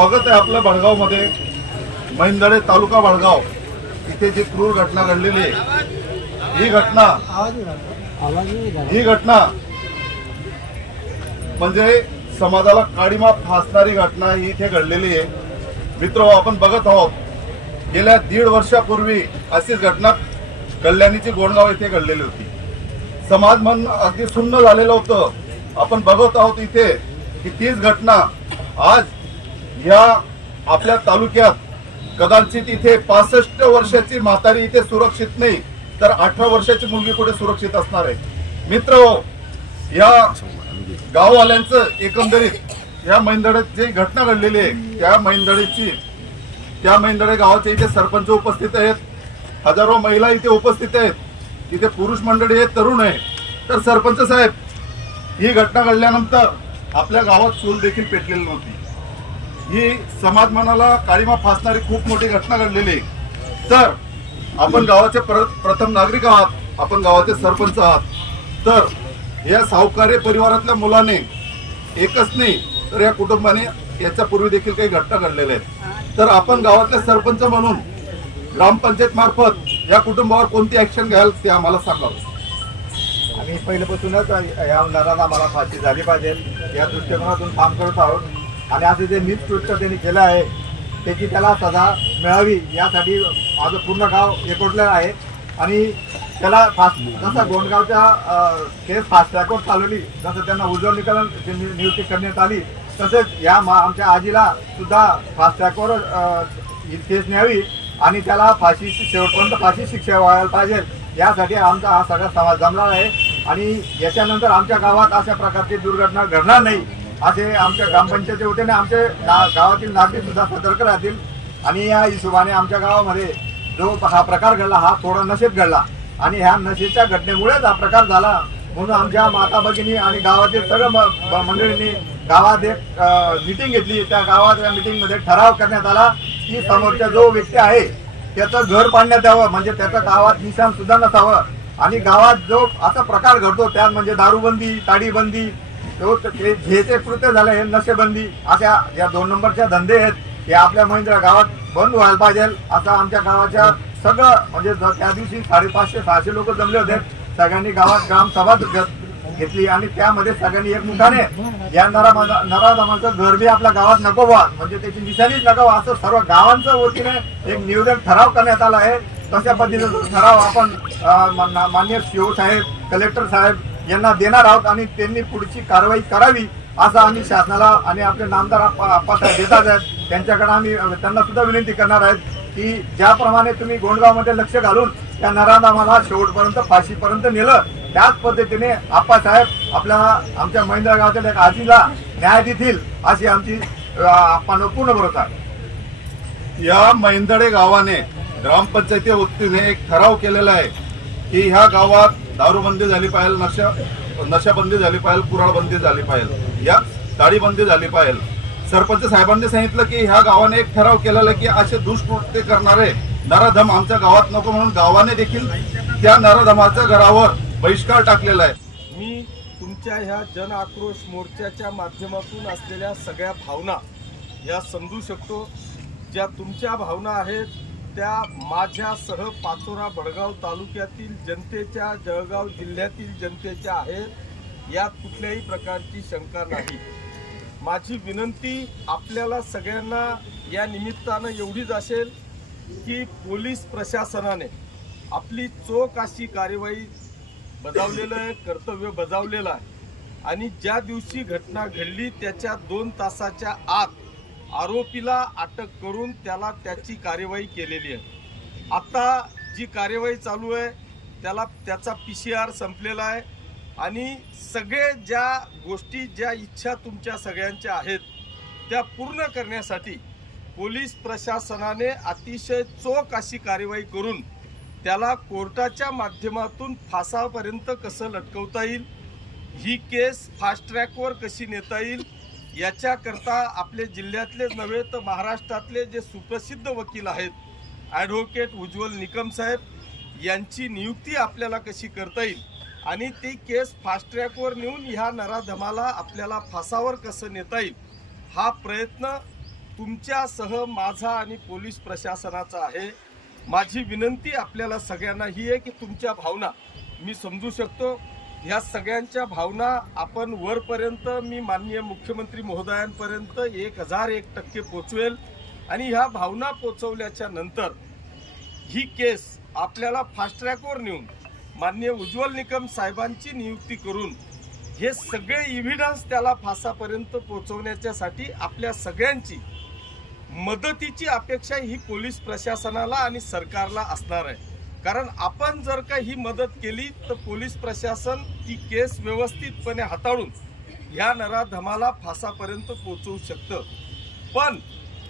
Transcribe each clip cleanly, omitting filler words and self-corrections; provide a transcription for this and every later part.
स्वागत आहे आपल्या बडगावमध्ये। मैंदळे तालुका बडगाव इथे जी क्रूर घटना घडलेली आहे, ही घटना म्हणजे समाजाला काळीमा फासणारी घटना ही इथे घडलेली आहे। मित्र, आपण बघत आहोत गेल्या 1.5 वर्षापूर्वी अशीच घटना कल्याणीची गोंडगाव येथे घडलेली होती। समाज मन अगदी सुन्न झालेलं होतं। आपण बघत आहोत इथे की तीच घटना आज या आपल्या तालुक्यात कदाचित इथे 65 वर्षाची म्हातारी इथे सुरक्षित नाही, तर 18 वर्षाची मुलगी कुठे सुरक्षित असणार आहे। मित्र, या गाववाल्यांचं एकंदरीत या मैंदळ्यात जी घटना घडलेली आहे त्या मैंदळे गावाचे इथे सरपंच उपस्थित आहेत, हजारो महिला इथे उपस्थित आहेत, इथे पुरुष मंडळी आहेत, तरुण आहे। तर सरपंच साहेब, ही घटना घडल्यानंतर आपल्या गावात चूल देखील पेटलेली नव्हती। ही समाज मनाला काळीमा फासणारी खूप मोठी घटना घडलेली आहे। तर आपण गावाचे प्रथम नागरिक आहात, आपण गावाचे सरपंच आहात। तर या सावकारी परिवारातल्या मुलाने एकच नाही तर या कुटुंबाने याच्या पूर्वी देखील काही घटना घडलेल्या आहेत। तर आपण गावातले सरपंच म्हणून ग्रामपंचायत मार्फत या कुटुंबावर कोणती ऍक्शन घ्याल ते आम्हाला सांगावं। आम्ही पहिल्यापासूनच या नराला आम्हाला फाशी झाली पाहिजे या दृष्टिकोनातून काम करत आहोत आणि असे जे निष्कृत्य त्यांनी केलं आहे त्याची त्याला सजा मिळावी यासाठी माझं पूर्ण गाव एकवटलेलं आहे। आणि त्याला जसं गोंडगावच्या केस फास्ट ट्रॅकवर चालवली, जसं त्यांना उज्ज्वलीकरण नियुक्ती करण्यात आली, तसेच या आमच्या आजीला सुद्धा फास्ट ट्रॅकवर केस न्यावी आणि त्याला फाशी शेवटपर्यंत फाशी शिक्षा व्हायला पाहिजे यासाठी आमचा हा सगळा समाज जमला आहे। आणि याच्यानंतर आमच्या गावात अशा प्रकारची दुर्घटना घडणार नाही असे आमच्या ग्रामपंचायतीच्या वतीने आमचे गावातील नागरिक सुद्धा सतर्क राहतील। आणि या हिशोबाने आमच्या गावामध्ये जो हा प्रकार घडला हा थोडा नशेत घडला आणि ह्या नशेच्या घटनेमुळेच हा प्रकार झाला, म्हणून आमच्या माता भगिनी आणि गावातील सर्व मंडळींनी गावात एक मीटिंग घेतली। त्या गावात या मीटिंगमध्ये ठराव करण्यात आला की समोरचा जो व्यक्ती आहे त्याचं घर पाडण्यात यावं, म्हणजे त्याचं गावात निशाण सुद्धा नसावं। आणि गावात जो असा प्रकार घडतो त्यात म्हणजे दारूबंदी, ताडीबंदी, जे कृत्य झालं हे नशेबंदी, अशा या 2 नंबरच्या धंदे आहेत हे आपल्या महिंद्रा गावात बंद व्हायला पाहिजे असं आमच्या गावाच्या सगळं म्हणजे त्या दिवशी 550-600 लोक जमले होते। सगळ्यांनी गावात ग्रामसभा घेतली आणि त्यामध्ये सगळ्यांनी एकमुखाने या नराधमाचं घर बी आपल्या गावात नको व्हा, म्हणजे त्याची निशाणीच नको व्हा असं सर्व गावांच्या वतीने एक निवेदन ठराव करण्यात आला आहे। तशा पद्धतीचा ठराव आपण माननीय सीओ साहेब, कलेक्टर साहेब यांना देणार आहोत आणि त्यांनी पुढची कारवाई करावी असं आम्ही शासनाला आणि आपले नामदार आप्पासाहेब देतात आहेत त्यांच्याकडे आम्ही त्यांना सुद्धा विनंती करणार आहेत की ज्याप्रमाणे तुम्ही गोंडगावमध्ये लक्ष घालून त्या नराधमाला शेवटपर्यंत फाशीपर्यंत नेलं, त्याच पद्धतीने आप्पासाहेब आपल्याला आमच्या महिंद्रा गावातील एक आजीला न्याय देतील अशी आमची आपण पूर्ण भरोसा आहे। या मैंदळे गावाने ग्रामपंचायती वतीने एक ठराव केलेला आहे की ह्या गावात दारूबंदी झाली पाहिजे, नशाबंदी झाली पाहिजे, कुऱ्हाडबंदी झाली पाहिजे, या ताडीबंदी झाली पाहिजे। सरपंच साहेबांनी सांगितलं की ह्या गावाने एक ठराव केलेला आहे की असे दुष्कृत्य करणारे नराधम आमच्या गावात नको, म्हणून गावाने देखील त्या नराधमाच्या घरावर बहिष्कार टाकलेला आहे। मी तुमच्या ह्या जन आक्रोश मोर्चाच्या माध्यमातून असलेल्या सगळ्या भावना या समजू शकतो। ज्या तुमच्या भावना आहेत त्या माझ्यासह पाचोरा बडगाव तालुक्यातील जनतेच्या, जळगाव जिल्ह्यातील जनतेच्या आहेत, यात कुठल्याही प्रकारची शंका नाही। माझी विनंती आपल्याला सगळ्यांना या निमित्तानं एवढीच असेल की पोलीस प्रशासनाने आपली चोख अशी कार्यवाही बजावलेलं आहे, कर्तव्य बजावलेलं आहे आणि ज्या दिवशी घटना घडली त्याच्या 2 तासाच्या आत आरोपीला अटक करून त्याला त्याची कार्यवाही केलेली आहे। आता जी कार्यवाही चालू आहे त्याचा PCR संपलेला आहे आणि सगळे ज्या गोष्टी, ज्या इच्छा तुमच्या सगळ्यांच्या आहेत त्या पूर्ण करण्यासाठी पोलीस प्रशासनाने अतिशय चोख अशी कार्यवाही करून त्याला कोर्टाच्या माध्यमातून फासापर्यंत कसं लटकवता येईल, ही केस फास्ट ट्रॅकवर कशी नेता येईल, याच्याकरता आपले जिल्ह्यातलेच नव्हे तर महाराष्ट्रातले जे सुप्रसिद्ध वकील आहेत ॲडव्होकेट उज्ज्वल निकम साहेब यांची नियुक्ती आपल्याला कशी करता येईल आणि ती केस फास्ट ट्रॅकवर नेऊन ह्या नराधमाला आपल्याला फासावर कसं नेता येईल हा प्रयत्न तुमच्यासह माझा आणि पोलीस प्रशासनाचा आहे. माझी विनंती आपल्याला सगळ्यांना ही आहे की तुमच्या भावना मी समजू शकतो. ह्या सगळ्यांच्या भावना आपण वरपर्यंत मी माननीय मुख्यमंत्री महोदयांपर्यंत 1001% पोचवेल आणि ह्या भावना पोचवल्याच्या नंतर ही केस आपल्याला फास्ट ट्रॅकवर नेऊन माननीय उज्ज्वल निकम साहेबांची नियुक्ती करून हे सगळे इव्हिडन्स त्याला फासापर्यंत पोचवण्याच्यासाठी आपल्या सगळ्यांची मदतीची अपेक्षा ही पोलीस प्रशासनाला आणि सरकारला असणार आहे. कारण आपण जर का ही मदत केली तर पोलीस प्रशासन ती केस व्यवस्थितपणे हाताळून ह्या नराधमाला फासापर्यंत पोचवू शकतं. पण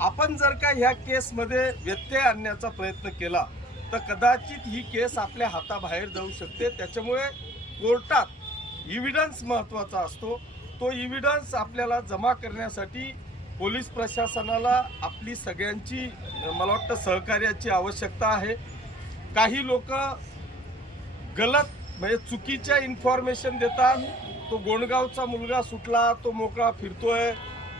आपण जर का ह्या केसमध्ये व्यत्यय आणण्याचा प्रयत्न केला तर कदाचित ही केस आपल्या हाताबाहेर जाऊ शकते. त्याच्यामुळे कोर्टात इव्हिडन्स महत्त्वाचा असतो. तो इव्हिडन्स आपल्याला जमा करण्यासाठी पोलीस प्रशासनाला आपली सगळ्यांची मला वाटतं सहकार्याची आवश्यकता आहे. काही लोक गलत म्हणजे चुकीच्या इन्फॉर्मेशन देतात. तो गोंडगावचा मुलगा सुटला तो मोकळा फिरतोय,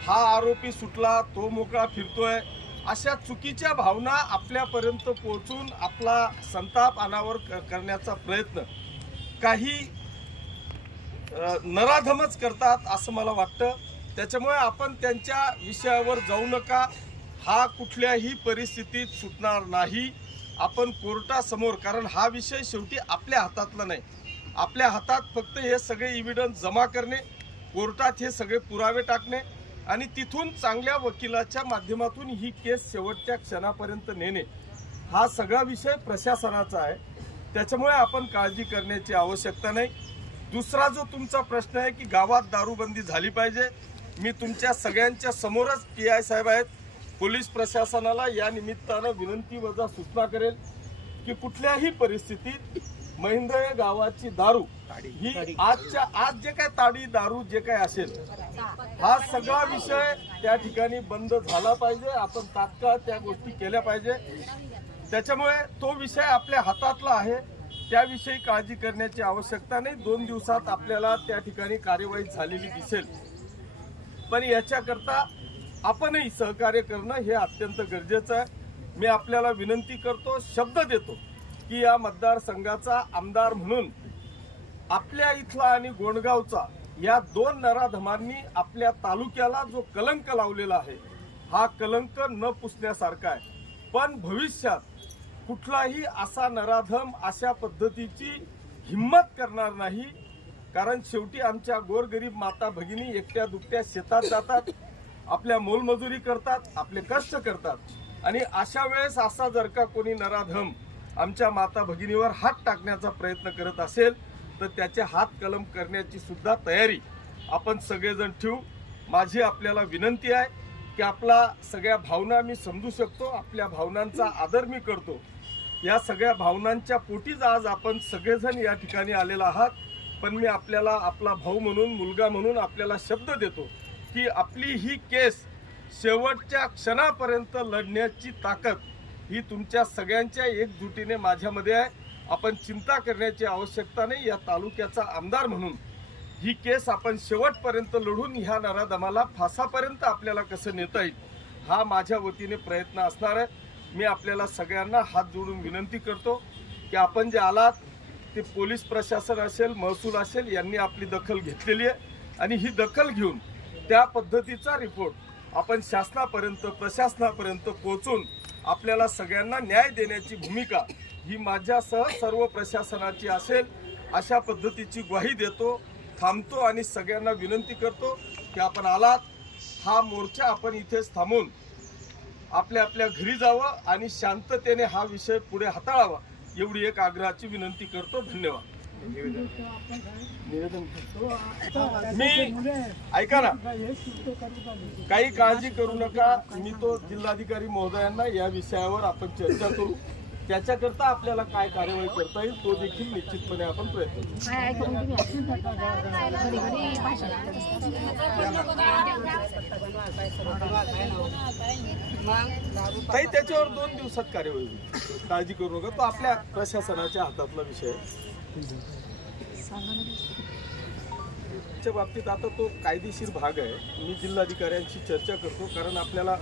हा आरोपी सुटला तो मोकळा फिरतोय, अशा चुकीच्या भावना आपल्यापर्यंत पोहोचून आपला संताप अनावर करण्याचा प्रयत्न काही नराधमच करतात असं मला वाटतं. त्याच्यामुळे आपण त्यांच्या विषयावर जाऊ नका. हा कुठल्याही परिस्थितीत सुटणार नाही. आपण कोर्टासमोर, कारण हा विषय शेवटी आपल्या हातातला नाही. आपल्या हातात फक्त हे सगळे इव्हिडन्स जमा करणे, कोर्टात हे सगळे पुरावे टाकणे आणि तिथून चांगल्या वकिलाच्या माध्यमातून ही केस शेवटच्या क्षणापर्यंत नेणे, हा सगळा विषय प्रशासनाचा आहे. त्याच्यामुळे आपण काळजी करण्याची आवश्यकता नाही. दुसरा जो तुमचा प्रश्न आहे की गावात दारूबंदी झाली पाहिजे, मी तुमच्या सगळ्यांच्या समोरच PI साहेब आहेत, पोलीस प्रशासनाला या निमित्तानं विनंती वजा सूचना करेल की कुठल्याही परिस्थितीत महिंद्र गावाची दारू ही आज जे काय ताडी दारू जे काय असेल हा सगळा विषय त्या ठिकाणी बंद झाला पाहिजे. आपण तात्काळ त्या गोष्टी केल्या पाहिजे. त्याच्यामुळे तो विषय आपल्या हातातला आहे, त्याविषयी काळजी करण्याची आवश्यकता नाही. 2 दिवसात आपल्याला त्या ठिकाणी कार्यवाही झालेली दिसेल. पण याच्याकरता आपणही सहकार्य करणं हे अत्यंत गरजेचं आहे. मी आपल्याला विनंती करतो, शब्द देतो की या मतदारसंघाचा आमदार म्हणून आपल्या इथला आणि गोंडगावचा या 2 नराधमांनी आपल्या तालुक्याला जो कलंक लावलेला आहे हा कलंक न पुसण्यासारखा आहे. पण भविष्यात कुठलाही असा नराधम अशा पद्धतीची हिम्मत करणार नाही. कारण शेवटी आमच्या गोरगरीब माता भगिनी एकट्या दुकट्या शेतात जातात, आपल्या मोलमजुरी करतात, आपले कष्ट करतात आणि अशा वेळेस असा जर का कोणी नराधम आमच्या माता भगिनीवर हात टाकण्याचा प्रयत्न करत असेल तर त्याचे हात कलम करण्याची सुद्धा तयारी आपण सगळेजण ठेवू. माझी आपल्याला विनंती आहे की आपला सगळ्या भावना मी समजू शकतो, आपल्या भावनांचा आदर मी करतो. या सगळ्या भावनांच्या पोटीच आज आपण सगळेजण या ठिकाणी आलेला आहात. पण मी आपल्याला आपला भाऊ म्हणून, मुलगा म्हणून आपल्याला शब्द देतो की आपली ही केस शेवटच्या क्षणापर्यंत लढण्याची ताकद ही तुमच्या सगळ्यांच्या एकजुटीने माझ्यामध्ये आहे. आपण चिंता करण्याची आवश्यकता नाही. या तालुक्याचा आमदार म्हणून ही केस आपण शेवटपर्यंत लढून ह्या नराधमाला फासापर्यंत आपल्याला कसं नेता येईल हा माझ्या वतीने प्रयत्न असणार आहे. मी आपल्याला सगळ्यांना हात जोडून विनंती करतो की आपण जे आलात ते पोलीस प्रशासन असेल, महसूल असेल, यांनी आपली दखल घेतलेली आहे आणि ही दखल घेऊन त्या पद्धतीचा रिपोर्ट आपण शासनापर्यंत, प्रशासनापर्यंत पोहोचून आपल्याला सगळ्यांना न्याय देण्याची भूमिका ही माझ्यासह सर्व प्रशासनाची असेल अशा पद्धतीची ग्वाही देतो, थांबतो आणि सगळ्यांना विनंती करतो की आपण आलात, हा मोर्चा आपण इथेच थांबून आपल्या आपल्या घरी जावं आणि शांततेने हा विषय पुढे हाताळावा एवढी एक आग्रहाची विनंती करतो. धन्यवाद. निवेदन मी ऐका ना, काही काळजी करू नका. मी तो जिल्हाधिकारी महोदयांना या विषयावर आपण चर्चा करू. त्याच्याकरता आपल्याला काय कार्यवाही करता येईल तो देखील निश्चितपणे आपण प्रयत्न करू. काही त्याच्यावर 2 दिवसात कार्यवाही होईल, काळजी करू नका. तो आपल्या प्रशासनाच्या हातातला विषय आहे. च्या बाबतीत आता तो कायदेशीर भाग आहे. मी जिल्हाधिकाऱ्यांशी चर्चा करतो, कारण आपल्याला